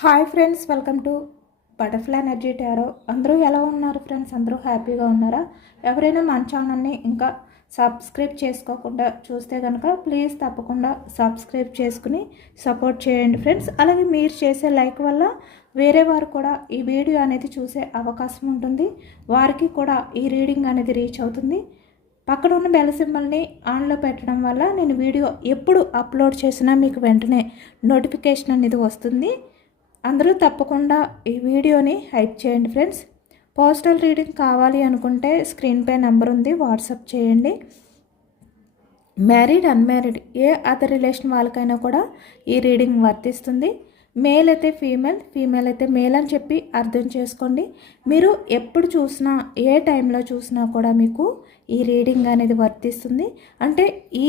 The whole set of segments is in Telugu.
Hi friends, welcome to butterfly energy tarot. అందరూ ఎలా ఉన్నారు ఫ్రెండ్స్? అందరూ హ్యాపీగా ఉన్నారా? ఎవరైనా మన ఛానల్ని ఇంకా సబ్స్క్రైబ్ చేసుకోకుండా చూస్తే కనుక ప్లీజ్ తప్పకుండా సబ్స్క్రైబ్ చేసుకుని సపోర్ట్ చేయండి ఫ్రెండ్స్. అలాగే మీరు చేసే లైక్ వల్ల వేరే వారు కూడా ఈ వీడియో అనేది చూసే అవకాశం ఉంటుంది. వారికి కూడా ఈ రీడింగ్ అనేది రీచ్ అవుతుంది. పక్కన ఉన్న బెల్ సింబల్ని ఆన్లో పెట్టడం వల్ల నేను వీడియో ఎప్పుడు అప్లోడ్ చేసినా మీకు వెంటనే నోటిఫికేషన్ అనేది వస్తుంది. అందరూ తప్పకుండా ఈ వీడియోని హైప్ చేయండి ఫ్రెండ్స్. పోస్టల్ రీడింగ్ కావాలి అనుకుంటే స్క్రీన్పై నెంబర్ ఉంది, వాట్సాప్ చేయండి. మ్యారీడ్, అన్మ్యారీడ్ ఏ అదర్ రిలేషన్ వాళ్ళకైనా కూడా ఈ రీడింగ్ వర్తిస్తుంది. మేల్ అయితే ఫీమేల్, ఫీమేల్ అయితే మేల్ అని చెప్పి అర్థం చేసుకోండి. మీరు ఎప్పుడు చూసినా ఏ టైంలో చూసినా కూడా మీకు ఈ రీడింగ్ అనేది వర్తిస్తుంది. అంటే ఈ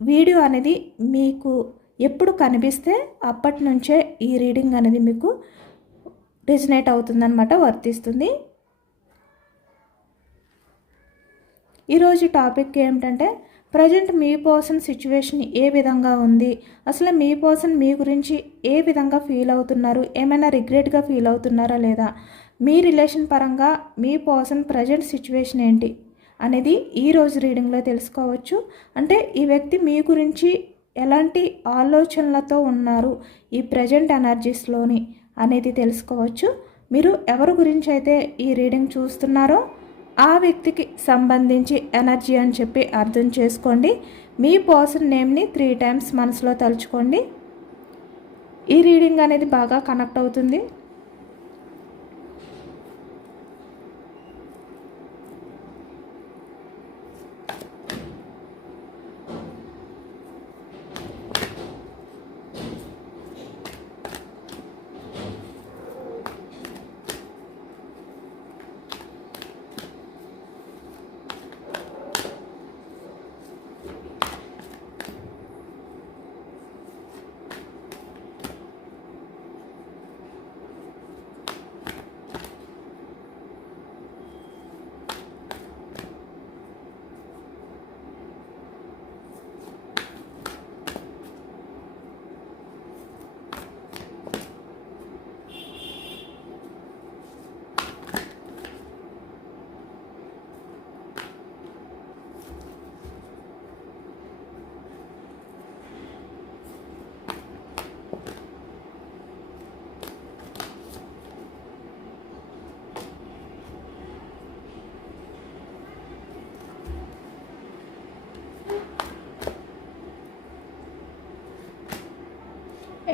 వీడియో అనేది మీకు ఎప్పుడు కనిపిస్తే అప్పటి నుంచే ఈ రీడింగ్ అనేది మీకు రిజనేట్ అవుతుందన్నమాట, వర్తిస్తుంది. ఈరోజు టాపిక్ ఏమిటంటే ప్రజెంట్ మీ పర్సన్ సిచ్యువేషన్ ఏ విధంగా ఉంది, అసలు మీ పర్సన్ మీ గురించి ఏ విధంగా ఫీల్ అవుతున్నారు, ఏమైనా రిగ్రెట్గా ఫీల్ అవుతున్నారా లేదా, మీ రిలేషన్ పరంగా మీ పర్సన్ ప్రజెంట్ సిచ్యువేషన్ ఏంటి అనేది ఈరోజు రీడింగ్లో తెలుసుకోవచ్చు. అంటే ఈ వ్యక్తి మీ గురించి ఎలాంటి ఆలోచనలతో ఉన్నారు ఈ ప్రజెంట్ ఎనర్జీస్లోని అనేది తెలుసుకోవచ్చు. మీరు ఎవరి గురించి అయితే ఈ రీడింగ్ చూస్తున్నారో ఆ వ్యక్తికి సంబంధించి ఎనర్జీ అని చెప్పి అర్థం చేసుకోండి. మీ పర్సన్ నేమ్ని 3 times మనసులో తలుచుకోండి. ఈ రీడింగ్ అనేది బాగా కనెక్ట్ అవుతుంది.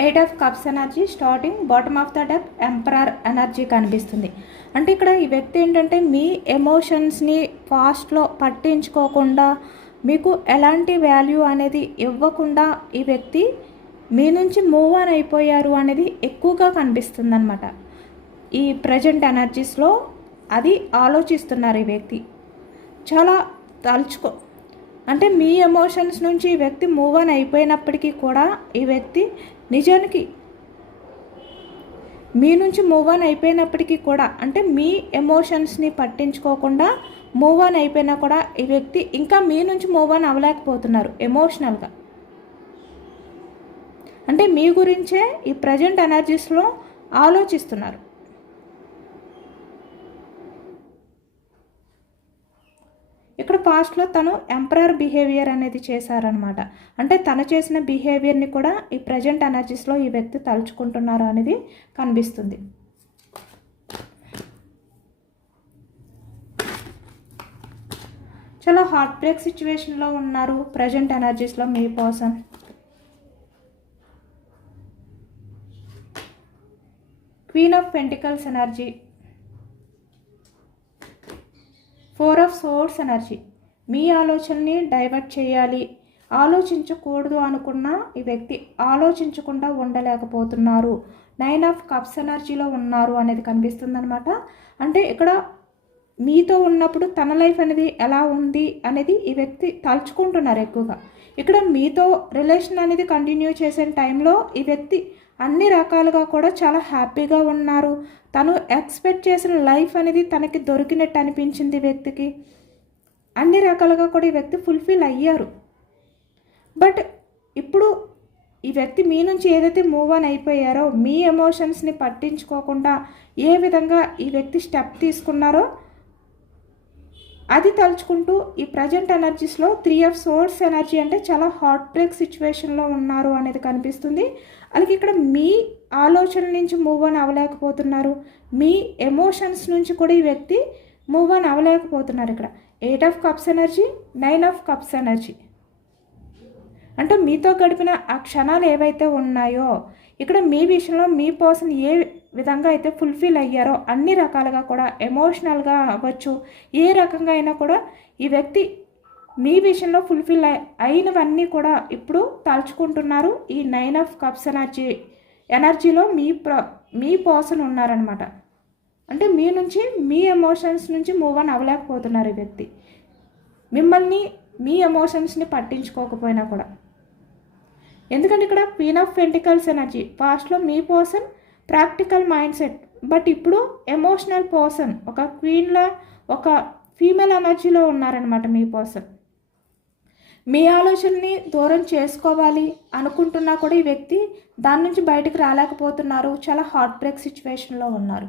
Eight of cups energy starting, bottom of the deck emperor energy కనిపిస్తుంది. అంటే ఇక్కడ ఈ వ్యక్తి ఏంటంటే మీ ఎమోషన్స్ని ఫాస్ట్లో పట్టించుకోకుండా మీకు ఎలాంటి వాల్యూ అనేది ఇవ్వకుండా ఈ వ్యక్తి మీ నుంచి మూవ్ ఆన్ అయిపోయారు అనేది ఎక్కువగా కనిపిస్తుంది అనమాట. ఈ ప్రజెంట్ ఎనర్జీస్లో అది ఆలోచిస్తున్నారు ఈ వ్యక్తి. చాలా అంటే మీ ఎమోషన్స్ నుంచి ఈ వ్యక్తి మూవ్ ఆన్ అయిపోయినప్పటికీ కూడా ఈ వ్యక్తి నిజానికి మీ నుంచి మూవ్ ఆన్ అయిపోయినప్పటికీ కూడా, అంటే మీ ఎమోషన్స్ని పట్టించుకోకుండా మూవ్ ఆన్ అయిపోయినా కూడా ఈ వ్యక్తి ఇంకా మీ నుంచి మూవ్ ఆన్ అవ్వలేకపోతున్నారు ఎమోషనల్గా. అంటే మీ గురించే ఈ ప్రజెంట్ ఎనర్జీస్లో ఆలోచిస్తున్నారు. ఇక్కడ పాస్ట్లో తను ఎంపరర్ బిహేవియర్ అనేది చేశారనమాట. అంటే తను చేసిన బిహేవియర్ని కూడా ఈ ప్రజెంట్ ఎనర్జీస్లో ఈ వ్యక్తి తలుచుకుంటున్నారు అనేది కనిపిస్తుంది. చాలా హార్ట్ బ్రేక్ సిచ్యువేషన్లో ఉన్నారు ప్రజెంట్ ఎనర్జీస్లో మీ person. Queen of pentacles energy, 4 of swords energy. మీ ఆలోచనని డైవర్ట్ చేయాలి, ఆలోచించకూడదు అనుకున్న ఈ వ్యక్తి ఆలోచించకుండా ఉండలేకపోతున్నారు. 9 ఆఫ్ కప్స్ ఎనర్జీలో ఉన్నారు అనేది కనిపిస్తుంది అనమాట. అంటే ఇక్కడ మీతో ఉన్నప్పుడు తన లైఫ్ అనేది ఎలా ఉంది అనేది ఈ వ్యక్తి తలుచుకుంటున్నారు ఎక్కువగా. ఇక్కడ మీతో రిలేషన్ అనేది కంటిన్యూ చేసే టైంలో ఈ వ్యక్తి అన్ని రకాలుగా కూడా చాలా హ్యాపీగా ఉన్నారు. తను ఎక్స్పెక్ట్ చేసిన లైఫ్ అనేది తనకి దొరికినట్టు అనిపించింది వ్యక్తికి. అన్ని రకాలుగా కూడా ఈ వ్యక్తి ఫుల్ఫిల్ అయ్యారు. బట్ ఇప్పుడు ఈ వ్యక్తి మీ నుంచి ఏదైతే మూవ్ ఆన్ అయిపోయారో, మీ ఎమోషన్స్ని పట్టించుకోకుండా ఏ విధంగా ఈ వ్యక్తి స్టెప్ తీసుకున్నారో అది తలుచుకుంటూ ఈ ప్రజెంట్ ఎనర్జీస్లో 3 ఆఫ్ సోర్స్ ఎనర్జీ అంటే చాలా హార్ట్ బ్రేక్ సిచ్యువేషన్లో ఉన్నారు అనేది కనిపిస్తుంది. అలాగే ఇక్కడ మీ ఆలోచనల నుంచి మూవ్ ఆన్ అవ్వలేకపోతున్నారు, మీ ఎమోషన్స్ నుంచి కూడా ఈ వ్యక్తి మూవ్ ఆన్ అవ్వలేకపోతున్నారు. ఇక్కడ 8 of cups energy, 9 of cups energy అంటే మీతో గడిపిన ఆ క్షణాలు ఏవైతే ఉన్నాయో ఇక్కడ మీ విషయంలో మీ పర్సన్ ఏ విధంగా అయితే ఫుల్ఫిల్ అయ్యారో అన్ని రకాలుగా కూడా ఎమోషనల్గా అవ్వచ్చు, ఏ రకంగా అయినా కూడా ఈ వ్యక్తి మీ విషయంలో ఫుల్ఫిల్ అయినవన్నీ కూడా ఇప్పుడు తలుచుకుంటున్నారు. ఈ 9 ఆఫ్ కప్స్ ఎనర్జీలో మీ పర్సన్ ఉన్నారనమాట. అంటే మీ నుంచి మీ ఎమోషన్స్ నుంచి మూవ్ ఆన్ అవ్వలేకపోతున్నారు ఈ వ్యక్తి, మిమ్మల్ని మీ ఎమోషన్స్ని పట్టించుకోకపోయినా కూడా. ఎందుకంటే ఇక్కడ క్వీన్ ఆఫ్ పెంటికల్స్ ఎనర్జీ, పాస్ట్లో మీ person practical mind set, but ఇప్పుడు ఎమోషనల్ పర్సన్, ఒక క్వీన్లా ఒక ఫీమేల్ ఎనర్జీలో ఉన్నారనమాట మీ పర్సన్. మీ ఆలోచనని దూరం చేసుకోవాలి అనుకుంటున్నా కూడా ఈ వ్యక్తి దాని నుంచి బయటకు రాలేకపోతున్నారు, చాలా హార్ట్ బ్రేక్ సిచ్యువేషన్లో ఉన్నారు.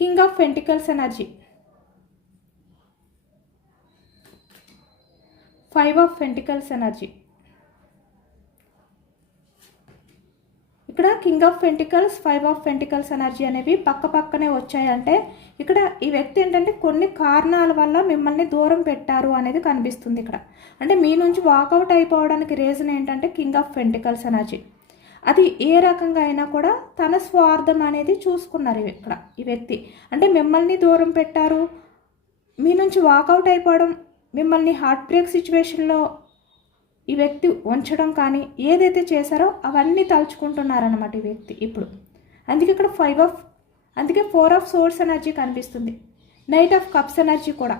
King of pentacles energy, 5 of pentacles energy. ఇక్కడ king of pentacles, 5 of pentacles energy అనేవి పక్క పక్కనే వచ్చాయంటే ఇక్కడ ఈ వ్యక్తి ఏంటంటే కొన్ని కారణాల వల్ల మిమ్మల్ని దూరం పెట్టారు అనేది కనిపిస్తుంది ఇక్కడ. అంటే మీ నుంచి వాకౌట్ అయిపోవడానికి రీజన్ ఏంటంటే కింగ్ ఆఫ్ పెంటికల్స్ ఎనర్జీ. అది ఏ రకంగా అయినా కూడా తన స్వార్థం అనేది చూసుకున్నారు ఇక్కడ ఈ వ్యక్తి. అంటే మిమ్మల్ని దూరం పెట్టారు, మీ నుంచి వాకౌట్ అయిపోవడం, మిమ్మల్ని హార్ట్ బ్రేక్ సిచ్యువేషన్లో ఈ వ్యక్తి ఉంచడం కానీ ఏదైతే చేశారో అవన్నీ తలుచుకుంటున్నారన్నమాట ఈ వ్యక్తి ఇప్పుడు. అందుకే ఇక్కడ 4 ఆఫ్ సోర్స్ ఎనర్జీ కనిపిస్తుంది, 9 ఆఫ్ కప్స్ ఎనర్జీ కూడా.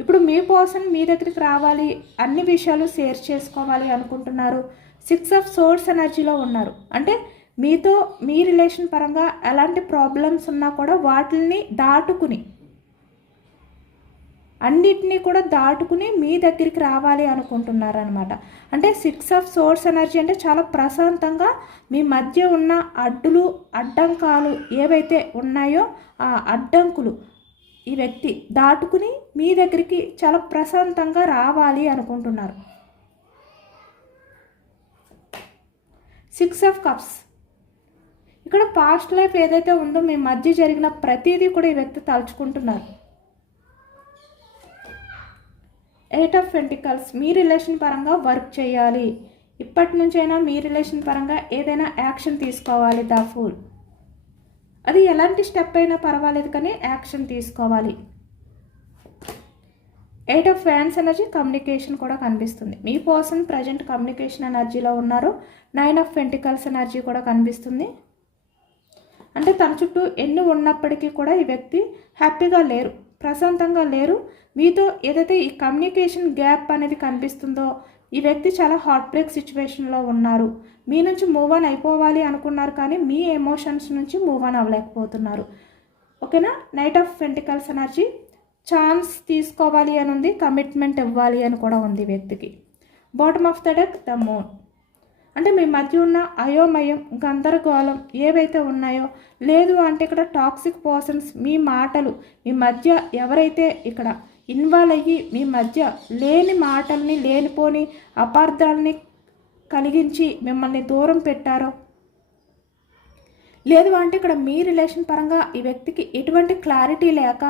ఇప్పుడు మీ పర్సన్ మీ దగ్గరికి రావాలి, అన్ని విషయాలు షేర్ చేసుకోవాలి అనుకుంటున్నారు, 6 ఆఫ్ సోర్స్ ఎనర్జీలో ఉన్నారు. అంటే మీతో మీ రిలేషన్ పరంగా ఎలాంటి ప్రాబ్లమ్స్ ఉన్నా కూడా వాటిని దాటుకుని, అన్నిటినీ కూడా దాటుకుని మీ దగ్గరికి రావాలి అనుకుంటున్నారు అనమాట. అంటే 6 ఆఫ్ సోర్స్ ఎనర్జీ అంటే చాలా ప్రశాంతంగా మీ మధ్య ఉన్న అడ్డంకాలు ఏవైతే ఉన్నాయో ఆ అడ్డంకులు ఈ వ్యక్తి దాటుకుని మీ దగ్గరికి చాలా ప్రశాంతంగా రావాలి అనుకుంటున్నారు. 6 ఆఫ్ కప్స్, ఇక్కడ పాస్ట్ లైఫ్ ఏదైతే ఉందో మీ మధ్య జరిగిన ప్రతిదీ కూడా ఈ వ్యక్తి తలుచుకుంటున్నారు. 8 ఆఫ్ పెంటికల్స్, మీ రిలేషన్ పరంగా వర్క్ చేయాలి, ఇప్పటి నుంచైనా మీ రిలేషన్ పరంగా ఏదైనా యాక్షన్ తీసుకోవాలి. ద ఫూల్, అది ఎలాంటి స్టెప్ అయినా పర్వాలేదు కానీ యాక్షన్ తీసుకోవాలి. 8 ఆఫ్ ఫ్యాన్స్ ఎనర్జీ, కమ్యూనికేషన్ కూడా కనిపిస్తుంది. మీ పర్సన్ ప్రజెంట్ కమ్యూనికేషన్ ఎనర్జీలో ఉన్నారు. 9 ఆఫ్ పెంటికల్స్ ఎనర్జీ కూడా కనిపిస్తుంది. అంటే తన చుట్టూ ఎన్ని ఉన్నప్పటికీ కూడా ఈ వ్యక్తి హ్యాపీగా లేరు, ప్రశాంతంగా లేరు. మీతో ఏదైతే ఈ కమ్యూనికేషన్ గ్యాప్ అనేది కనిపిస్తుందో ఈ వ్యక్తి చాలా హార్ట్ బ్రేక్ సిచ్యువేషన్లో ఉన్నారు. మీ నుంచి మూవ్ ఆన్ అయిపోవాలి అనుకున్నారు కానీ మీ ఎమోషన్స్ నుంచి మూవ్ ఆన్ అవ్వలేకపోతున్నారు. ఓకేనా. 9 ఆఫ్ పెంటికల్స్ ఎనర్జీ, ఛాన్స్ తీసుకోవాలి అని ఉంది, కమిట్మెంట్ ఇవ్వాలి అని కూడా ఉంది వ్యక్తికి. Bottom of the deck, the moon, అంటే మీ మధ్య ఉన్న అయోమయం, గందరగోళం ఏవైతే ఉన్నాయో, లేదు అంటే ఇక్కడ టాక్సిక్ పర్సన్స్ మీ మాటలు, మీ మధ్య ఎవరైతే ఇక్కడ ఇన్వాల్వ్ అయ్యి మీ మధ్య లేని మాటల్ని, లేనిపోని అపార్థాలని కలిగించి మిమ్మల్ని దూరం పెట్టారో, లేదు అంటే ఇక్కడ మీ రిలేషన్ పరంగా ఈ వ్యక్తికి ఎటువంటి క్లారిటీ లేక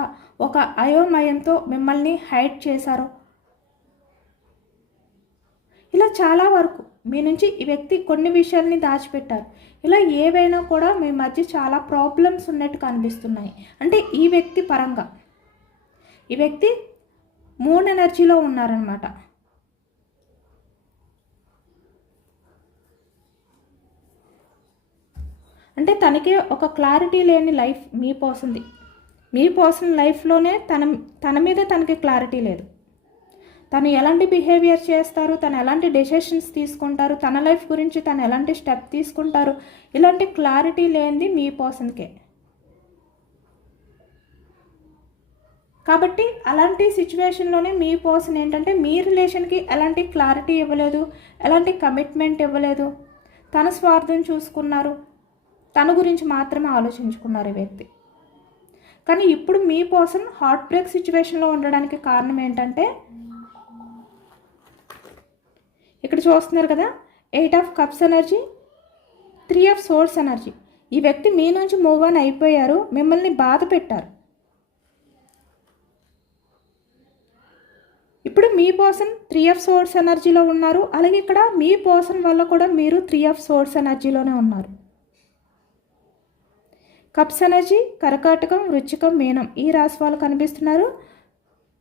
ఒక అయోమయంతో మిమ్మల్ని హైడ్ చేశారో, ఇలా చాలా వరకు మీ నుంచి ఈ వ్యక్తి కొన్ని విషయాల్ని దాచిపెట్టారు. ఇలా ఏవైనా కూడా మీ మధ్య చాలా ప్రాబ్లమ్స్ ఉన్నట్టు కనిపిస్తున్నాయి. అంటే ఈ వ్యక్తి పరంగా ఈ వ్యక్తి మూన్ ఎనర్జీలో ఉన్నారనమాట. అంటే తనకే ఒక క్లారిటీ లేని లైఫ్ మీ పర్సన్ లైఫ్లోనే తన మీద తనకి క్లారిటీ లేదు. తను ఎలాంటి బిహేవియర్ చేస్తారు, తను ఎలాంటి డెసిషన్స్ తీసుకుంటారు, తన లైఫ్ గురించి తను ఎలాంటి స్టెప్ తీసుకుంటారు, ఇలాంటి క్లారిటీ లేనిది మీ పర్సన్కే. కాబట్టి అలాంటి సిచ్యువేషన్లోనే మీ పర్సన్ ఏంటంటే మీ రిలేషన్కి ఎలాంటి క్లారిటీ ఇవ్వలేదు, ఎలాంటి కమిట్మెంట్ ఇవ్వలేదు, తన స్వార్థం చూసుకున్నారు, తన గురించి మాత్రమే ఆలోచించుకున్నారు ఈ వ్యక్తి. కానీ ఇప్పుడు మీ పర్సన్ హార్ట్ బ్రేక్ సిచ్యువేషన్లో ఉండడానికి కారణం ఏంటంటే ఇక్కడ చూస్తున్నారు కదా, 8 of cups energy, 3 of swords energy. ఈ వ్యక్తి మీ నుంచి మూవ్ ఆన్ అయిపోయారు, మిమ్మల్ని బాధ పెట్టారు. ఇప్పుడు మీ పర్సన్ 3 ఆఫ్ సోర్స్ ఎనర్జీలో ఉన్నారు. అలాగే ఇక్కడ మీ పర్సన్ వల్ల కూడా మీరు 3 ఆఫ్ సోర్స్ ఎనర్జీలోనే ఉన్నారు. కప్స్ ఎనర్జీ కర్కాటకం, వృశ్చికం, మీనం ఈ రాశి వాళ్ళు కనిపిస్తున్నారు.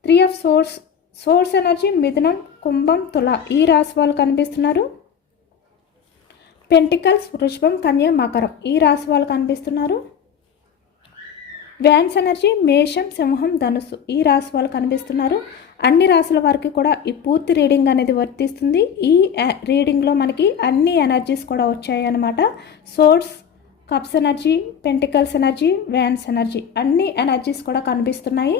3 ఆఫ్ సోర్స్ ఎనర్జీ మిథునం, కుంభం, తుల ఈ రాశి వాళ్ళు కనిపిస్తున్నారు. పెంటికల్స్ వృషభం, కన్య, మకరం ఈ రాశి వాళ్ళు కనిపిస్తున్నారు. వ్యాన్స్ ఎనర్జీ మేషం, సింహం, ధనుస్సు ఈ రాశి వాళ్ళు కనిపిస్తున్నారు. అన్ని రాశుల వారికి కూడా ఈ పూర్తి రీడింగ్ అనేది వర్తిస్తుంది. ఈ రీడింగ్లో మనకి అన్ని ఎనర్జీస్ కూడా వచ్చాయి అన్నమాట. Source, cups energy, pentacles energy, wands energy అన్ని ఎనర్జీస్ కూడా కనిపిస్తున్నాయి.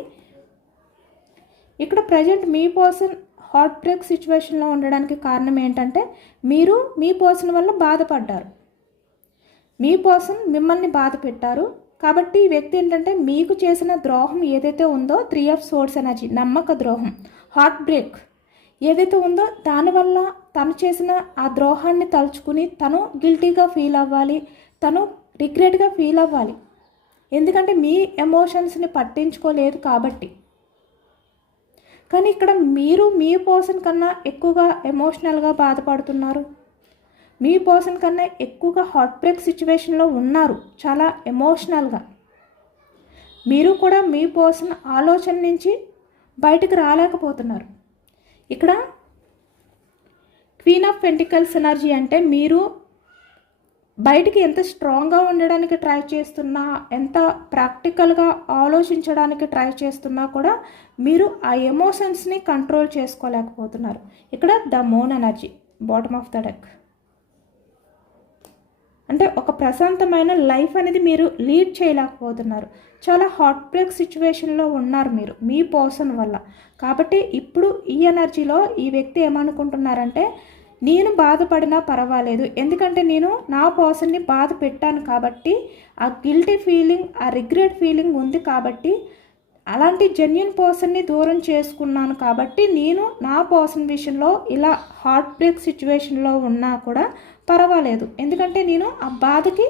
ఇక్కడ ప్రజెంట్ మీ పర్సన్ హార్ట్ బ్రేక్ సిచ్యువేషన్లో ఉండడానికి కారణం ఏంటంటే మీరు మీ పర్సన్ వల్ల బాధపడ్డారు, మీ పర్సన్ మిమ్మల్ని బాధ పెట్టారు. కాబట్టి ఈ వ్యక్తి ఏంటంటే మీకు చేసిన ద్రోహం ఏదైతే ఉందో 3 ఆఫ్ సోర్స్ ఎనర్జీ నమ్మక ద్రోహం, హార్ట్ బ్రేక్ ఏదైతే ఉందో దానివల్ల తను చేసిన ఆ ద్రోహాన్ని తలుచుకుని తను గిల్టీగా ఫీల్ అవ్వాలి, తను రిగ్రెట్గా ఫీల్ అవ్వాలి. ఎందుకంటే మీ ఎమోషన్స్ని పట్టించుకోలేదు కాబట్టి. కానీ ఇక్కడ మీరు మీ పర్సన్ కన్నా ఎక్కువగా ఎమోషనల్గా బాధపడుతున్నారు, మీ పర్సన్ కన్నా ఎక్కువగా హార్ట్ బ్రేక్ సిచ్యువేషన్లో ఉన్నారు, చాలా ఎమోషనల్గా. మీరు కూడా మీ పర్సన్ ఆలోచన నుంచి బయటకు రాలేకపోతున్నారు. ఇక్కడ క్వీన్ ఆఫ్ పెంటికల్స్ ఎనర్జీ అంటే మీరు బయటికి ఎంత స్ట్రాంగ్గా ఉండడానికి ట్రై చేస్తున్నా, ఎంత ప్రాక్టికల్గా ఆలోచించడానికి ట్రై చేస్తున్నా కూడా మీరు ఆ ఎమోషన్స్ని కంట్రోల్ చేసుకోలేకపోతున్నారు. ఇక్కడ the moon energy bottom of the deck అంటే ఒక ప్రశాంతమైన లైఫ్ అనేది మీరు లీడ్ చేయలేకపోతున్నారు. చాలా హార్ట్ బ్రేక్ సిచ్యువేషన్లో ఉన్నారు మీరు మీ పర్సన్ వల్ల. కాబట్టి ఇప్పుడు ఈ ఎనర్జీలో ఈ వ్యక్తి ఏమనుకుంటున్నారంటే నేను బాధపడినా పర్వాలేదు, ఎందుకంటే నేను నా పర్సన్ని బాధ పెట్టాను కాబట్టి ఆ గిల్టీ ఫీలింగ్, ఆ రిగ్రెట్ ఫీలింగ్ ఉంది కాబట్టి, అలాంటి జెన్యున్ పర్సన్ని దూరం చేసుకున్నాను కాబట్టి నేను నా పర్సన్ విషయంలో ఇలా హార్ట్ బ్రేక్ సిచ్యువేషన్లో ఉన్నా కూడా పర్వాలేదు, ఎందుకంటే నేను ఆ బాధకి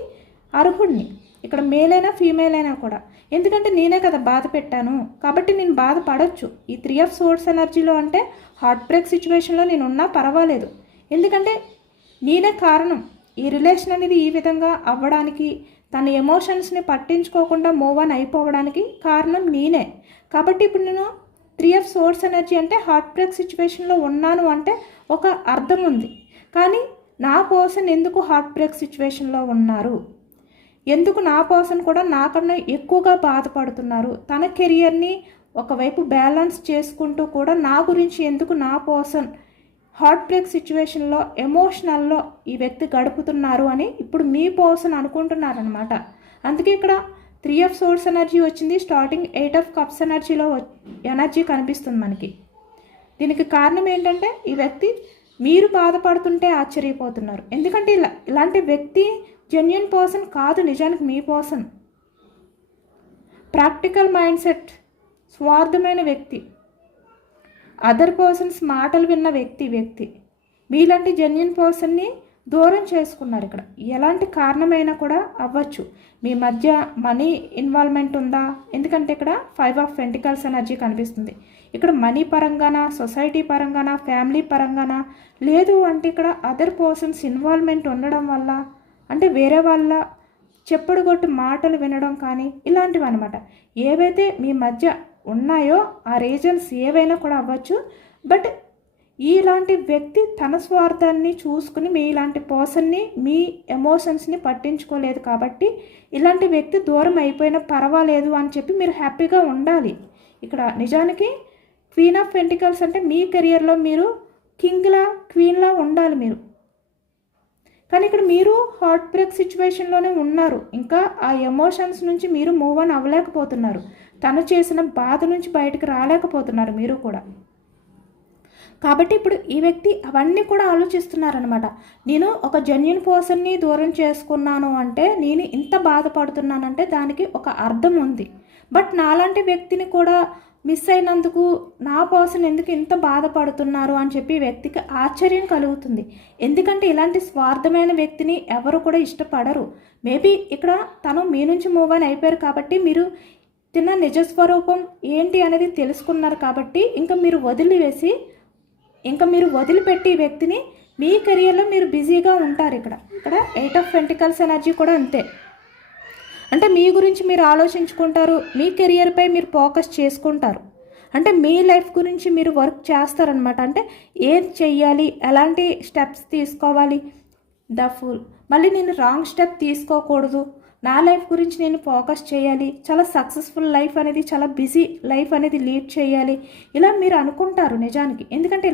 అర్హుడిని. ఇక్కడ మేల్ అయినా ఫీమేల్ అయినా కూడా, ఎందుకంటే నేనే కదా బాధ పెట్టాను కాబట్టి నేను బాధపడవచ్చు. ఈ 3 ఆఫ్ సోర్స్ ఎనర్జీలో అంటే హార్ట్ బ్రేక్ సిచ్యువేషన్లో నేను ఉన్నా పర్వాలేదు, ఎందుకంటే నేనే కారణం ఈ రిలేషన్ అనేది ఈ విధంగా అవ్వడానికి, తన ఎమోషన్స్ని పట్టించుకోకుండా మూవ్ ఆన్ అయిపోవడానికి కారణం నేనే. కాబట్టి ఇప్పుడు నేను 3 ఆఫ్ సోర్స్ ఎనర్జీ అంటే హార్ట్ బ్రేక్ సిచ్యువేషన్లో ఉన్నాను అంటే ఒక అర్థం ఉంది. కానీ నా పర్సన్ ఎందుకు హార్ట్ బ్రేక్ సిచ్యువేషన్లో ఉన్నారు, ఎందుకు నా పర్సన్ కూడా నాకన్నా ఎక్కువగా బాధపడుతున్నారు, తన కెరియర్ని ఒకవైపు బ్యాలెన్స్ చేసుకుంటూ కూడా నా గురించి ఎందుకు నా పర్సన్ హార్ట్ బ్రేక్ సిచ్యువేషన్లో ఎమోషనల్లో ఈ వ్యక్తి గడుపుతున్నారు అని ఇప్పుడు మీ పర్సన్ అనుకుంటున్నారనమాట. అందుకే ఇక్కడ 3 ఆఫ్ సోర్స్ ఎనర్జీ వచ్చింది, స్టార్టింగ్ 8 ఆఫ్ కప్స్ ఎనర్జీలో ఎనర్జీ కనిపిస్తుంది మనకి. దీనికి కారణం ఏంటంటే ఈ వ్యక్తి మీరు బాధపడుతుంటే ఆశ్చర్యపోతున్నారు, ఎందుకంటే ఇలాంటి వ్యక్తి జెన్యున్ పర్సన్ కాదు, నిజానికి మీ పర్సన్ ప్రాక్టికల్ మైండ్ సెట్, స్వార్థమైన వ్యక్తి, అదర్ పర్సన్స్ మాటలు విన్న వ్యక్తి మీలాంటి జెన్యున్ పర్సన్ని దూరం చేసుకున్నారు. ఇక్కడ ఎలాంటి కారణమైనా కూడా అవ్వచ్చు, మీ మధ్య మనీ ఇన్వాల్వ్మెంట్ ఉందా, ఎందుకంటే ఇక్కడ 5 ఆఫ్ పెంటికల్స్ ఎనర్జీ కనిపిస్తుంది. ఇక్కడ మనీ పరంగానా, సొసైటీ పరంగానా, ఫ్యామిలీ పరంగానా, లేదు అంటే ఇక్కడ అదర్ పర్సన్స్ ఇన్వాల్వ్మెంట్ ఉండడం వల్ల, అంటే వేరే వాళ్ళ చెప్పుడు కొట్టు మాటలు వినడం కానీ ఇలాంటివి అనమాట. ఏవైతే మీ మధ్య ఉన్నాయో ఆ రీజన్స్ ఏవైనా కూడా అవ్వచ్చు. బట్ ఇలాంటి వ్యక్తి తన స్వార్థాన్ని చూసుకుని మీ ఇలాంటి పర్సన్ని, మీ ఎమోషన్స్ని పట్టించుకోలేదు కాబట్టి ఇలాంటి వ్యక్తి దూరం అయిపోయినా పర్వాలేదు అని చెప్పి మీరు హ్యాపీగా ఉండాలి. ఇక్కడ నిజానికి క్వీన్ ఆఫ్ పెంటికల్స్ అంటే మీ కెరియర్లో మీరు కింగ్లా, క్వీన్లా ఉండాలి మీరు. కానీ ఇక్కడ మీరు హార్ట్ బ్రేక్ సిచ్యువేషన్లోనే ఉన్నారు, ఇంకా ఆ ఎమోషన్స్ నుంచి మీరు మూవ్ ఆన్ అవ్వలేకపోతున్నారు. తను చేసిన బాధ నుంచి బయటకు రాలేకపోతున్నారు మీరు కూడా. కాబట్టి ఇప్పుడు ఈ వ్యక్తి అవన్నీ కూడా ఆలోచిస్తున్నారనమాట. నేను ఒక జెన్యూన్ పర్సన్ని దూరం చేసుకున్నాను అంటే, నేను ఇంత బాధపడుతున్నానంటే దానికి ఒక అర్థం ఉంది. బట్ నాలాంటి వ్యక్తిని కూడా మిస్ అయినందుకు నా పర్సన్ ఎందుకు ఇంత బాధపడుతున్నారు అని చెప్పి వ్యక్తికి ఆశ్చర్యం కలుగుతుంది. ఎందుకంటే ఇలాంటి స్వార్థమైన వ్యక్తిని ఎవరు కూడా ఇష్టపడరు. మేబీ ఇక్కడ తను మీ నుంచి మూవ్ ఆన్ అయిపోయారు కాబట్టి మీరు తిన్న నిజస్వరూపం ఏంటి అనేది తెలుసుకున్నారు కాబట్టి ఇంకా మీరు వదిలిపెట్టి ఈ వ్యక్తిని మీ కెరియర్లో మీరు బిజీగా ఉంటారు. ఇక్కడ 8 ఆఫ్ పెంటికల్స్ ఎనర్జీ కూడా అంతే. అంటే మీ గురించి మీరు ఆలోచించుకుంటారు, మీ కెరియర్పై మీరు ఫోకస్ చేసుకుంటారు. అంటే మీ లైఫ్ గురించి మీరు వర్క్ చేస్తారనమాట. అంటే ఏం చెయ్యాలి, ఎలాంటి స్టెప్స్ తీసుకోవాలి, ద ఫుల్ మళ్ళీ నేను రాంగ్ స్టెప్ తీసుకోకూడదు, నా లైఫ్ గురించి నేను ఫోకస్ చేయాలి, చాలా సక్సెస్ఫుల్ లైఫ్ అనేది, చాలా బిజీ లైఫ్ అనేది లీడ్ చేయాలి, ఇలా మీరు అనుకుంటారు నిజానికి. ఎందుకంటే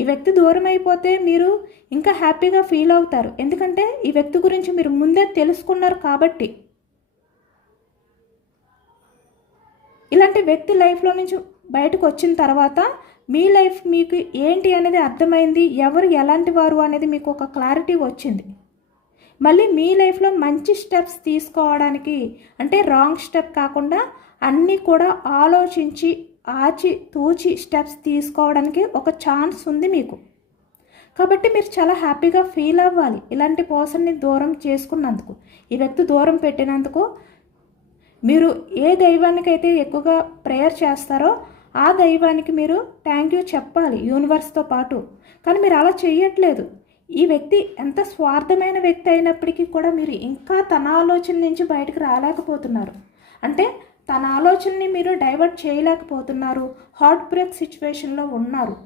ఈ వ్యక్తి దూరం అయిపోతే మీరు ఇంకా హ్యాపీగా ఫీల్ అవుతారు. ఎందుకంటే ఈ వ్యక్తి గురించి మీరు ముందే తెలుసుకున్నారు కాబట్టి. ఇలాంటి వ్యక్తి లైఫ్లో నుంచి బయటకు వచ్చిన తర్వాత మీ లైఫ్ మీకు ఏంటి అనేది అర్థమైంది, ఎవరు ఎలాంటి వారు అనేది మీకు ఒక క్లారిటీ వచ్చింది. మళ్ళీ మీ లైఫ్లో మంచి స్టెప్స్ తీసుకోవడానికి, అంటే రాంగ్ స్టెప్ కాకుండా అన్నీ కూడా ఆలోచించి ఆచి తూచి స్టెప్స్ తీసుకోవడానికి ఒక ఛాన్స్ ఉంది మీకు. కాబట్టి మీరు చాలా హ్యాపీగా ఫీల్ అవ్వాలి ఇలాంటి పర్సన్ని దూరం చేసుకున్నందుకు, ఈ వ్యక్తి దూరం పెట్టినందుకు. మీరు ఏ దైవానికైతే ఎక్కువగా ప్రేయర్ చేస్తారో ఆ దైవానికి మీరు థ్యాంక్ యూ చెప్పాలి యూనివర్స్తో పాటు. కానీ మీరు అలా చేయట్లేదు. ఈ వ్యక్తి ఎంత స్వార్థమైన వ్యక్తి అయినప్పటికీ కూడా మీరు ఇంకా తన ఆలోచన నుంచి బయటకు రాలేకపోతున్నారు. అంటే తన ఆలోచనని మీరు డైవర్ట్ చేయలేకపోతున్నారు. హార్ట్ బ్రేక్ సిచ్యువేషన్లో ఉన్నారు.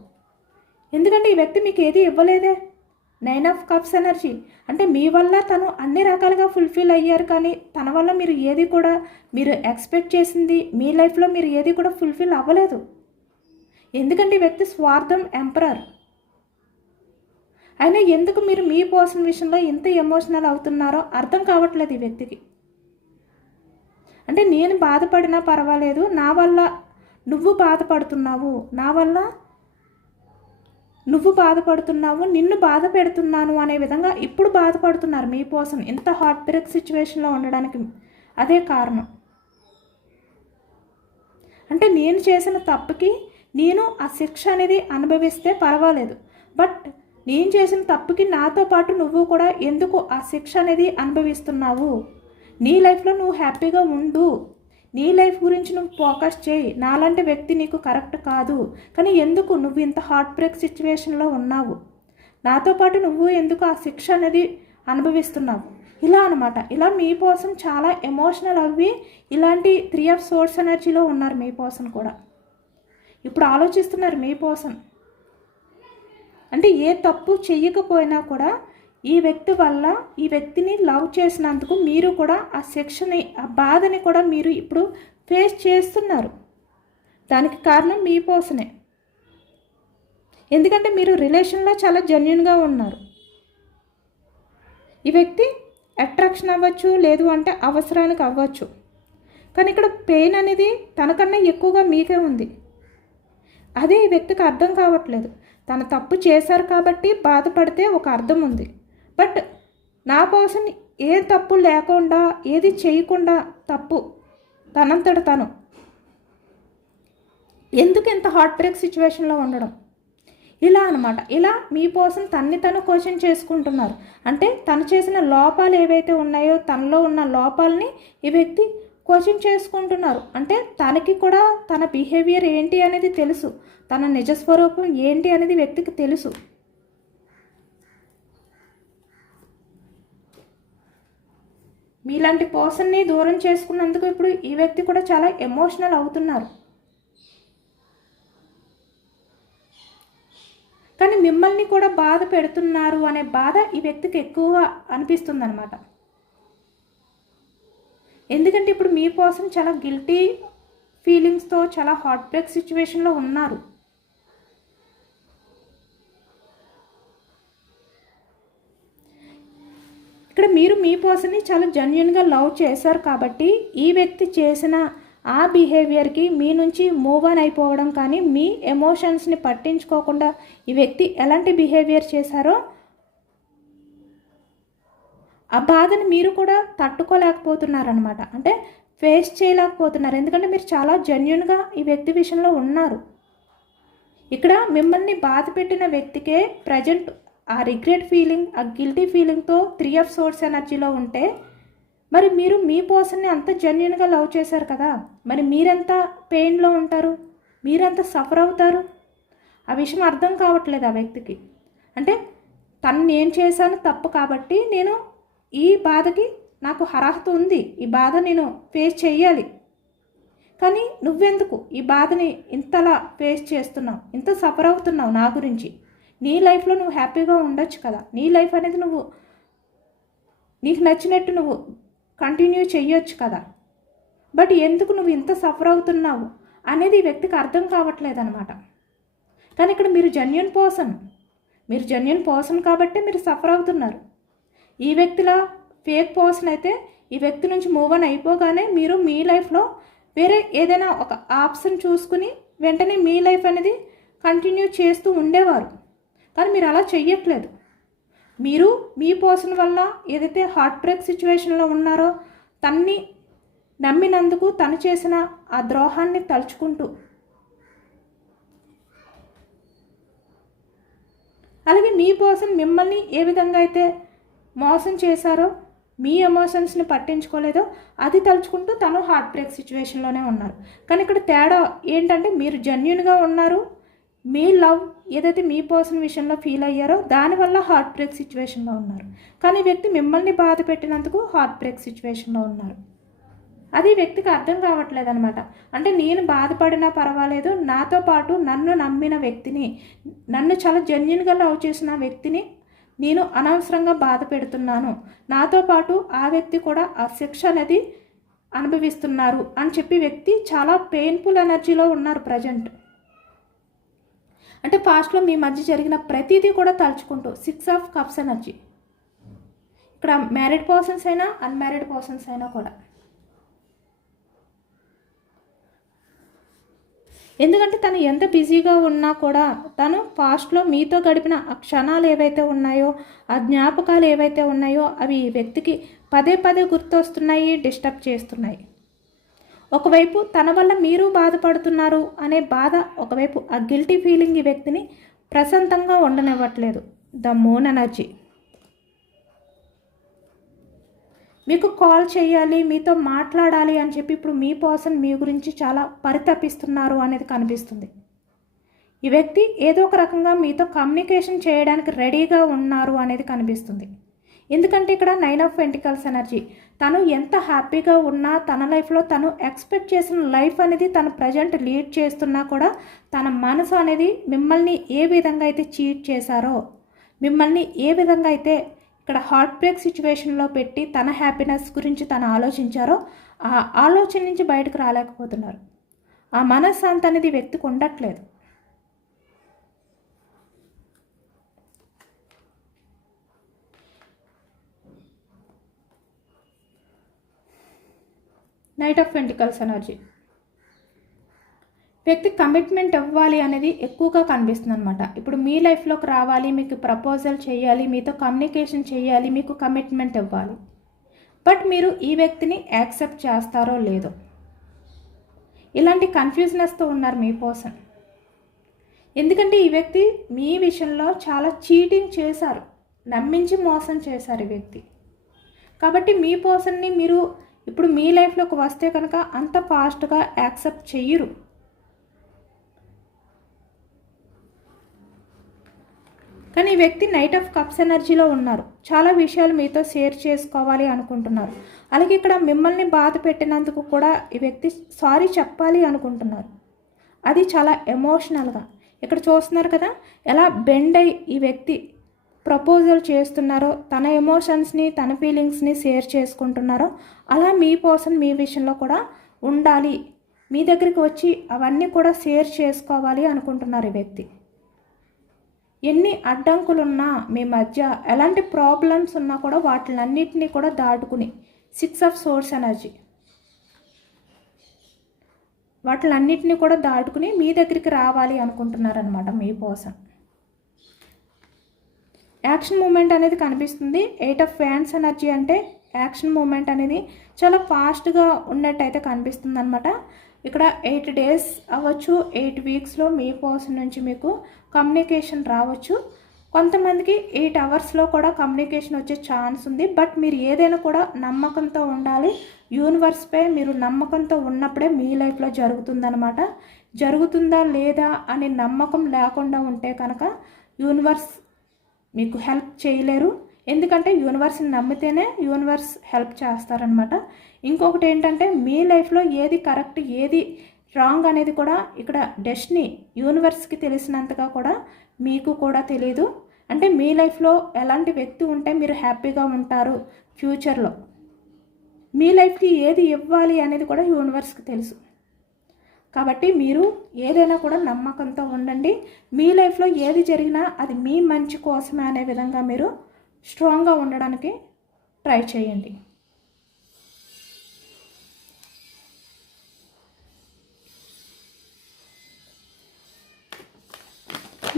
ఎందుకంటే ఈ వ్యక్తి మీకు ఏది ఇవ్వలేదే. 9 ఆఫ్ కప్స్ ఎనర్జీ అంటే మీ వల్ల తను అన్ని రకాలుగా ఫుల్ఫిల్ అయ్యారు, కానీ తన వల్ల మీరు ఎక్స్పెక్ట్ చేసింది మీ లైఫ్లో మీరు ఏది కూడా ఫుల్ఫిల్ అవ్వలేదు. ఎందుకంటే ఈ వ్యక్తి స్వార్థం ఎంపరర్. అయినా ఎందుకు మీరు మీ పర్సన్ విషయంలో ఇంత ఎమోషనల్ అవుతున్నారో అర్థం కావట్లేదు ఈ వ్యక్తికి. అంటే నేను బాధపడినా పర్వాలేదు, నా వల్ల నువ్వు బాధపడుతున్నావు, నా వల్ల నువ్వు బాధపడుతున్నావు, నిన్ను బాధ పెడుతున్నాను అనే విధంగా ఇప్పుడు బాధపడుతున్నారు మీ పర్సన్. ఇంత హార్ట్ బ్రేక్ సిచ్యువేషన్లో ఉండడానికి అదే కారణం. అంటే నేను చేసిన తప్పుకి నేను ఆ శిక్ష అనేది అనుభవిస్తే పర్వాలేదు, బట్ నేను చేసిన తప్పుకి నాతో పాటు నువ్వు కూడా ఎందుకు ఆ శిక్ష అనేది అనుభవిస్తున్నావు? నీ లైఫ్లో నువ్వు హ్యాపీగా ఉండు, నీ లైఫ్ గురించి నువ్వు ఫోకస్ చేయి. నాలాంటి వ్యక్తి నీకు కరెక్ట్ కాదు, కానీ ఎందుకు నువ్వు ఇంత హార్ట్ బ్రేక్ సిచ్యువేషన్లో ఉన్నావు? నాతో పాటు నువ్వు ఎందుకు ఆ శిక్ష అనేది అనుభవిస్తున్నావు? ఇలా అనమాట. ఇలా మీ పర్సన్ చాలా ఎమోషనల్ అవి ఇలాంటి 3 ఆఫ్ సోర్స్ ఎనర్జీలో ఉన్నారు మీ పర్సన్ కూడా. ఇప్పుడు ఆలోచిస్తున్నారు మీ పర్సన్. అంటే ఏ తప్పు చెయ్యకపోయినా కూడా ఈ వ్యక్తి వల్ల ఈ వ్యక్తిని లవ్ చేసినందుకు మీరు కూడా ఆ శిక్షని, ఆ బాధని కూడా మీరు ఇప్పుడు ఫేస్ చేస్తున్నారు. దానికి కారణం మీ పర్సనే. ఎందుకంటే మీరు రిలేషన్లో చాలా జెన్యూన్గా ఉన్నారు. ఈ వ్యక్తి అట్రాక్షన్ అవ్వచ్చు, లేదు అంటే అవసరానికి అవ్వచ్చు, కానీ ఇక్కడ పెయిన్ అనేది తనకన్నా ఎక్కువగా మీకే ఉంది. అదే ఈ వ్యక్తికి అర్థం కావట్లేదు. తను తప్పు చేశారు కాబట్టి బాధపడితే ఒక అర్థం ఉంది, బట్ నా పర్సన్ ఏ తప్పు లేకుండా, ఏది చేయకుండా తప్పు తనంతట తను ఎందుకు ఇంత హార్ట్ బ్రేక్ సిచ్యువేషన్లో ఉండడం? ఇలా అనమాట. ఇలా మీ పర్సన్ తన్ని తను క్వశ్చన్ చేసుకుంటున్నారు. అంటే తను చేసిన లోపాలు ఏవైతే ఉన్నాయో, తనలో ఉన్న లోపాలని ఈ వ్యక్తి క్వశ్చన్ చేసుకుంటున్నారు. అంటే తనకి కూడా తన బిహేవియర్ ఏంటి అనేది తెలుసు, తన నిజస్వరూపం ఏంటి అనేది వ్యక్తికి తెలుసు. మీలాంటి పర్సన్ని దూరం చేసుకున్నందుకు ఇప్పుడు ఈ వ్యక్తి కూడా చాలా ఎమోషనల్ అవుతున్నారు. కానీ మిమ్మల్ని కూడా బాధ పెడుతున్నారు అనే బాధ ఈ వ్యక్తికి ఎక్కువగా అనిపిస్తుంది అనమాట. ఎందుకంటే ఇప్పుడు మీ పర్సన్ చాలా గిల్టీ ఫీలింగ్స్తో చాలా హార్ట్ బ్రేక్ సిచ్యువేషన్లో ఉన్నారు. ఇక్కడ మీరు మీ పర్సన్ని చాలా జెన్యూన్గా లవ్ చేశారు కాబట్టి ఈ వ్యక్తి చేసిన ఆ బిహేవియర్కి మీ నుంచి మూవ్ ఆన్ అయిపోవడం కానీ మీ ఎమోషన్స్ని పట్టించుకోకుండా ఈ వ్యక్తి ఎలాంటి బిహేవియర్ చేశారో ఆ బాధని మీరు కూడా తట్టుకోలేకపోతున్నారనమాట. అంటే ఫేస్ చేయలేకపోతున్నారు. ఎందుకంటే మీరు చాలా జెన్యూన్గా ఈ వ్యక్తి విషయంలో ఉన్నారు. ఇక్కడ మిమ్మల్ని బాధ పెట్టిన వ్యక్తికే ప్రజెంట్ ఆ రిగ్రెట్ ఫీలింగ్, ఆ గిల్టీ ఫీలింగ్తో 3 ఆఫ్ సోర్స్ ఎనర్జీలో ఉంటే మరి మీరు మీ పర్సన్ని అంత జెన్యూన్గా లవ్ చేశారు కదా, మరి మీరెంత పెయిన్లో ఉంటారు, మీరెంత సఫర్ అవుతారు. ఆ విషయం అర్థం కావట్లేదు ఆ వ్యక్తికి. అంటే తను నేను చేశాను తప్పు కాబట్టి నేను ఈ బాధకి నాకు అర్హత ఉంది, ఈ బాధ నేను ఫేస్ చేయాలి. కానీ నువ్వెందుకు ఈ బాధని ఇంతలా ఫేస్ చేస్తున్నావు, ఇంత సఫర్ అవుతున్నావు నా గురించి? నీ లైఫ్లో నువ్వు హ్యాపీగా ఉండొచ్చు కదా, నీ లైఫ్ అనేది నువ్వు నీకు నచ్చినట్టు నువ్వు కంటిన్యూ చెయ్యొచ్చు కదా, బట్ ఎందుకు నువ్వు ఇంత సఫర్ అవుతున్నావు అనేది ఈ వ్యక్తికి అర్థం కావట్లేదు అనమాట. కానీ ఇక్కడ మీరు జెన్యూన్ పర్సన్ కాబట్టి మీరు సఫర్ అవుతున్నారు. ఈ వ్యక్తిలా ఫేక్ పర్సన్ అయితే ఈ వ్యక్తి నుంచి మూవ్ ఆన్ అయిపోగానే మీరు మీ లైఫ్లో వేరే ఏదైనా ఒక ఆప్షన్ చూసుకుని వెంటనే మీ లైఫ్ అనేది కంటిన్యూ చేస్తూ ఉండేవారు. కానీ మీరు అలా చెయ్యట్లేదు. మీరు మీ పర్సన్ వల్ల ఏదైతే హార్ట్ బ్రేక్ సిచ్యువేషన్లో ఉన్నారో తన్ని నమ్మినందుకు తను చేసిన ఆ ద్రోహాన్ని తలుచుకుంటూ, అలాగే మీ పర్సన్ మిమ్మల్ని ఏ విధంగా అయితే మోసం చేశారో, మీ ఎమోషన్స్ని పట్టించుకోలేదో అది తలుచుకుంటూ తను హార్ట్ బ్రేక్ సిచ్యువేషన్లోనే ఉన్నారు. కానీ ఇక్కడ తేడా ఏంటంటే మీరు జెన్యూన్గా ఉన్నారు, మీ లవ్ ఏదైతే మీ పర్సన్ విషయంలో ఫీల్ అయ్యారో దానివల్ల హార్ట్ బ్రేక్ సిచ్యువేషన్లో ఉన్నారు. కానీ వ్యక్తి మిమ్మల్ని బాధ పెట్టినందుకు హార్ట్ బ్రేక్ సిచ్యువేషన్లో ఉన్నారు. అది వ్యక్తికి అర్థం కావట్లేదు అనమాట. అంటే నేను బాధపడినా పర్వాలేదు, నాతో పాటు నన్ను నమ్మిన వ్యక్తిని, నన్ను చాలా జెన్యూన్గా లవ్ చేసిన వ్యక్తిని నేను అనవసరంగా బాధ పెడుతున్నాను, నాతో పాటు ఆ వ్యక్తి కూడా ఆ శిక్ష అనేది అనుభవిస్తున్నారు అని చెప్పి వ్యక్తి చాలా పెయిన్ఫుల్ ఎనర్జీలో ఉన్నారు ప్రజెంట్. అంటే పాస్ట్లో మీ మధ్య జరిగిన ప్రతిదీ కూడా తలుచుకుంటూ 6 ఆఫ్ కప్స్ ఎనర్జీ. ఇక్కడ మ్యారీడ్ పర్సన్స్ అయినా అన్మ్యారీడ్ పర్సన్స్ అయినా కూడా, ఎందుకంటే తను ఎంత బిజీగా ఉన్నా కూడా తను పాస్ట్లో మీతో గడిపిన ఆ క్షణాలు ఏవైతే ఉన్నాయో, ఆ జ్ఞాపకాలు ఏవైతే ఉన్నాయో అవి ఈ వ్యక్తికి పదే పదే గుర్తొస్తున్నాయి, డిస్టర్బ్ చేస్తున్నాయి. ఒకవైపు తన వల్ల మీరు బాధపడుతున్నారు అనే బాధ, ఒకవైపు ఆ గిల్టీ ఫీలింగ్ ఈ వ్యక్తిని ప్రశాంతంగా ఉండనివ్వట్లేదు. The moon energy. మీకు కాల్ చేయాలి, మీతో మాట్లాడాలి అని చెప్పి ఇప్పుడు మీ పర్సన్ మీ గురించి చాలా పరితపిస్తున్నారు అనేది కనిపిస్తుంది. ఈ వ్యక్తి ఏదో ఒక రకంగా మీతో కమ్యూనికేషన్ చేయడానికి రెడీగా ఉన్నారు అనేది కనిపిస్తుంది. ఎందుకంటే ఇక్కడ 9 ఆఫ్ పెంటికల్స్ ఎనర్జీ. తను ఎంత హ్యాపీగా ఉన్నా, తన లైఫ్లో తను ఎక్స్పెక్ట్ చేసిన లైఫ్ అనేది తను ప్రజెంట్ లీడ్ చేస్తున్నా కూడా తన మనసు అనేది మిమ్మల్ని ఏ విధంగా అయితే చీట్ చేశారో, మిమ్మల్ని ఏ విధంగా అయితే ఇక్కడ హార్ట్ బ్రేక్ సిచ్యువేషన్లో పెట్టి తన హ్యాపీనెస్ గురించి తను ఆలోచించారో ఆ ఆలోచన నుంచి బయటకు రాలేకపోతున్నారు. ఆ మనశ్శాంతి అనేది వ్యక్తికి ఉండట్లేదు. Knight of pentacles energy. వ్యక్తి కమిట్మెంట్ ఇవ్వాలి అనేది ఎక్కువగా కనిపిస్తుంది అనమాట. ఇప్పుడు మీ లైఫ్లోకి రావాలి, మీకు ప్రపోజల్ చేయాలి, మీతో కమ్యూనికేషన్ చేయాలి, మీకు కమిట్మెంట్ ఇవ్వాలి. బట్ మీరు ఈ వ్యక్తిని యాక్సెప్ట్ చేస్తారో లేదో ఇలాంటి కన్ఫ్యూజనెస్తో ఉన్నారు మీ పర్సన్. ఎందుకంటే ఈ వ్యక్తి మీ విషయంలో చాలా చీటింగ్ చేశారు, నమ్మించి మోసం చేశారు ఈ వ్యక్తి. కాబట్టి మీ పర్సన్ని మీరు ఇప్పుడు మీ లైఫ్లోకి వస్తే కనుక అంత ఫాస్ట్గా యాక్సెప్ట్ చెయ్యరు. కానీ ఈ వ్యక్తి నైట్ ఆఫ్ కప్స్ ఎనర్జీలో ఉన్నారు. చాలా విషయాలు మీతో షేర్ చేసుకోవాలి అనుకుంటున్నారు. అలాగే ఇక్కడ మిమ్మల్ని బాధ పెట్టినందుకు కూడా ఈ వ్యక్తి సారీ చెప్పాలి అనుకుంటున్నారు. అది చాలా ఎమోషనల్గా ఇక్కడ చూస్తున్నారు కదా, ఎలా బెండ్ అయి ఈ వ్యక్తి ప్రపోజల్ చేస్తున్నారో, తన ఎమోషన్స్ని, తన ఫీలింగ్స్ని షేర్ చేసుకుంటున్నారో, అలా మీ పర్సన్ మీ విషయంలో కూడా ఉండాలి, మీ దగ్గరికి వచ్చి అవన్నీ కూడా షేర్ చేసుకోవాలి అనుకుంటున్నారు ఈ వ్యక్తి. ఎన్ని అడ్డంకులున్నా మీ మధ్య, ఎలాంటి ప్రాబ్లమ్స్ ఉన్నా కూడా వాటిలన్నిటినీ కూడా దాటుకుని 6 ఆఫ్ సోర్స్ ఎనర్జీ. వాటిలన్నిటిని కూడా దాటుకుని మీ దగ్గరికి రావాలి అనుకుంటున్నారనమాట మీ పర్సన్. యాక్షన్ మూమెంట్ అనేది కనిపిస్తుంది. 8 ఆఫ్ ఫ్యాన్స్ ఎనర్జీ అంటే యాక్షన్ మూమెంట్ అనేది చాలా ఫాస్ట్గా ఉన్నట్టయితే కనిపిస్తుంది అనమాట. ఇక్కడ 8 days అవ్వచ్చు, 8 weeksలో మీ పర్సన్ నుంచి మీకు కమ్యూనికేషన్ రావచ్చు. కొంతమందికి 8 hours కూడా కమ్యూనికేషన్ వచ్చే ఛాన్స్ ఉంది. బట్ మీరు ఏదైనా కూడా నమ్మకంతో ఉండాలి. యూనివర్స్పై మీరు నమ్మకంతో ఉన్నప్పుడే మీ లైఫ్లో జరుగుతుందనమాట. జరుగుతుందా లేదా అని నమ్మకం లేకుండా ఉంటే కనుక యూనివర్స్ మీకు హెల్ప్ చేయలేరు. ఎందుకంటే యూనివర్స్ని నమ్మితేనే యూనివర్స్ హెల్ప్ చేస్తారనమాట. ఇంకొకటి ఏంటంటే మీ లైఫ్లో ఏది కరెక్ట్ ఏది రాంగ్ అనేది కూడా ఇక్కడ డెస్టినీ యూనివర్స్కి తెలిసినంతగా కూడా మీకు కూడా తెలియదు. అంటే మీ లైఫ్లో ఎలాంటి వ్యక్తి ఉంటే మీరు హ్యాపీగా ఉంటారు ఫ్యూచర్లో, మీ లైఫ్కి ఏది ఇవ్వాలి అనేది కూడా యూనివర్స్కి తెలుసు. కాబట్టి మీరు ఏదైనా కూడా నమ్మకంతో ఉండండి. మీ లైఫ్లో ఏది జరిగినా అది మీ మంచి కోసమే అనే విధంగా మీరు స్ట్రాంగ్గా ఉండడానికి ట్రై చేయండి.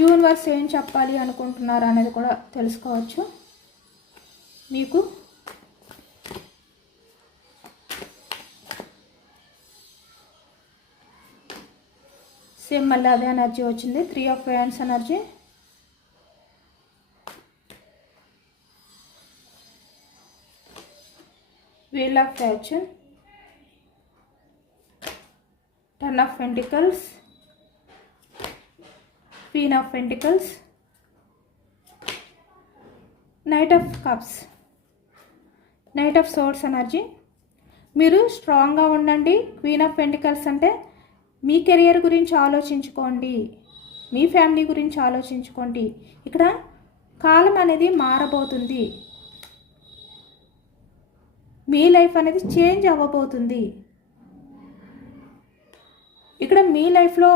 యూనివర్స్ ఏం చెప్పాలి అనుకుంటున్నారు అనేది కూడా తెలుసుకోవచ్చు మీకు. సేమ్ మళ్ళీ అదే ఎనర్జీ వచ్చింది. 3 of fans energy, wheel of fortune, 10 of pentacles, Queen of Pentacles, Knight of Cups, Knight of Swords energy. మీరు స్ట్రాంగ్గా ఉండండి. క్వీన్ ఆఫ్ పెంటికల్స్ అంటే మీ కెరియర్ గురించి ఆలోచించుకోండి, మీ ఫ్యామిలీ గురించి ఆలోచించుకోండి. ఇక్కడ కాలం అనేది మారబోతుంది, మీ లైఫ్ అనేది చేంజ్ అవ్వబోతుంది. ఇక్కడ మీ లైఫ్లో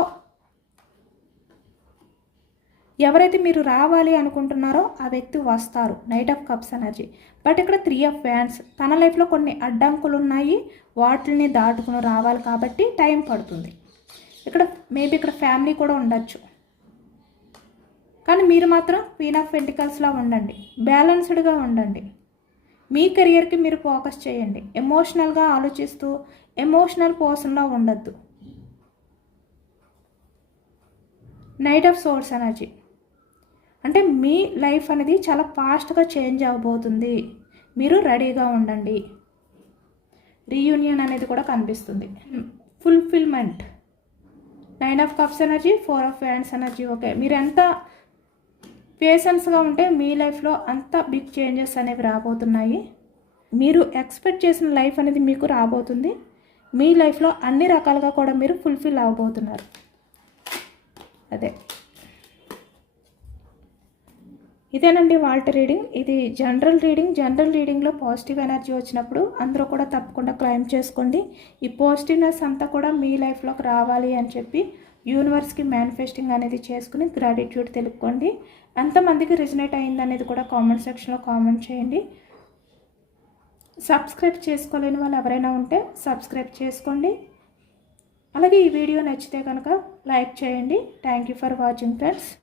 ఎవరైతే మీరు రావాలి అనుకుంటున్నారో ఆ వ్యక్తి వస్తారు. Knight of cups energy. But ఇక్కడ 3 ఆఫ్ ఫ్యాన్స్, తన లైఫ్లో కొన్ని అడ్డంకులు ఉన్నాయి, వాటిని దాటుకుని రావాలి కాబట్టి టైం పడుతుంది. ఇక్కడ మేబీ ఇక్కడ ఫ్యామిలీ కూడా ఉండొచ్చు, కానీ మీరు మాత్రం క్వీన్ ఆఫ్ పెంటికల్స్లా ఉండండి, బ్యాలెన్స్డ్గా ఉండండి. మీ కెరియర్కి మీరు ఫోకస్ చేయండి. ఎమోషనల్గా ఆలోచిస్తూ ఎమోషనల్ పర్సన్లా ఉండద్దు. నైట్ ఆఫ్ సోర్స్ ఎనర్జీ అంటే మీ లైఫ్ అనేది చాలా ఫాస్ట్గా చేంజ్ అవ్వబోతుంది, మీరు రెడీగా ఉండండి. రీయూనియన్ అనేది కూడా కనిపిస్తుంది. Fulfilment, 9 of cups energy, 4 of hands energy. Okay, మీరు ఎంత పేషెన్స్గా ఉంటే మీ లైఫ్లో అంత బిగ్ చేంజెస్ అనేవి రాబోతున్నాయి. మీరు ఎక్స్పెక్ట్ చేసిన లైఫ్ అనేది మీకు రాబోతుంది. మీ లైఫ్లో అన్ని రకాలుగా కూడా మీరు ఫుల్ఫిల్ అవ్వబోతున్నారు. అదే ఇదేనండి వాళ్ళ రీడింగ్. ఇది జనరల్ రీడింగ్. జనరల్ రీడింగ్లో పాజిటివ్ ఎనర్జీ వచ్చినప్పుడు అందరూ కూడా తప్పకుండా క్లైమ్ చేసుకోండి. ఈ పాజిటివ్నెస్ అంతా కూడా మీ లైఫ్లోకి రావాలి అని చెప్పి యూనివర్స్కి మేనిఫెస్టింగ్ అనేది చేసుకుని గ్రాటిట్యూడ్ తెలుపుకోండి. ఎంతమందికి రిజనేట్ అయింది అనేది కూడా కామెంట్ సెక్షన్లో కామెంట్ చేయండి. సబ్స్క్రైబ్ చేసుకోలేని వాళ్ళు ఎవరైనా ఉంటే సబ్స్క్రైబ్ చేసుకోండి. అలాగే ఈ వీడియో నచ్చితే కనుక లైక్ చేయండి. Thank you for watching friends.